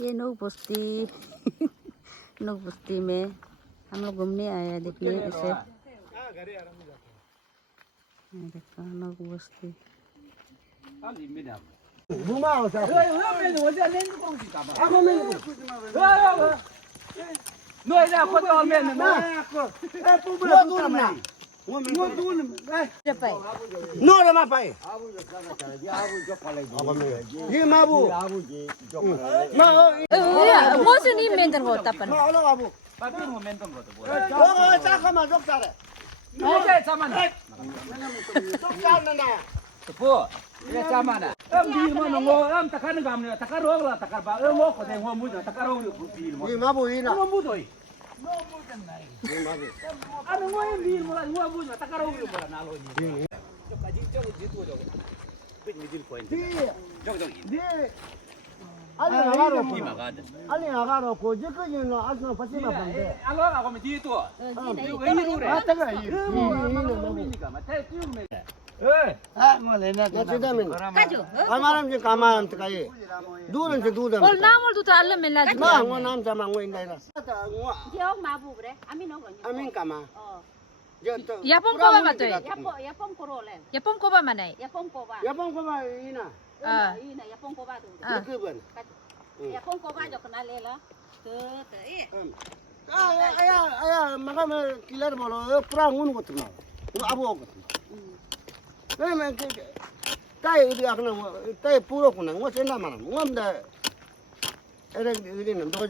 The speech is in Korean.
ये नूक बस्ती नूक बस्ती में हम लोग घूमने आए हैं देखने इसे। देखो नूक बस्ती। 무슨 인면들 갖다 빠는? Ali agaro ko je ko yin no asno pasi ma bande. Alo ako me di to. Mo le na to da min. 가죠. Amaram je kamaram to kai. Duran je duran. 올 나물도 다 알면 멜라. Ma ngo nam sama ngo indai na. Ngo 기억 마부 그래? 아미 너거. amin kama. 어. Je to. 야뽕 꼬바 맞대. 야뽕 코로래. 야뽕 꼬바 맞네. 야뽕 꼬바. Yapon ko ba ina. 이나 야뽕 꼬바도. Ke ban. 야뽕 꼬바 저 그날 레라. 그 에. Aya maga me kilar bolo pura ngun ko tma. Abu ko tma. Me ke tai udi akna tai puro ko na ngo senda mana. Ngam da era ini nam do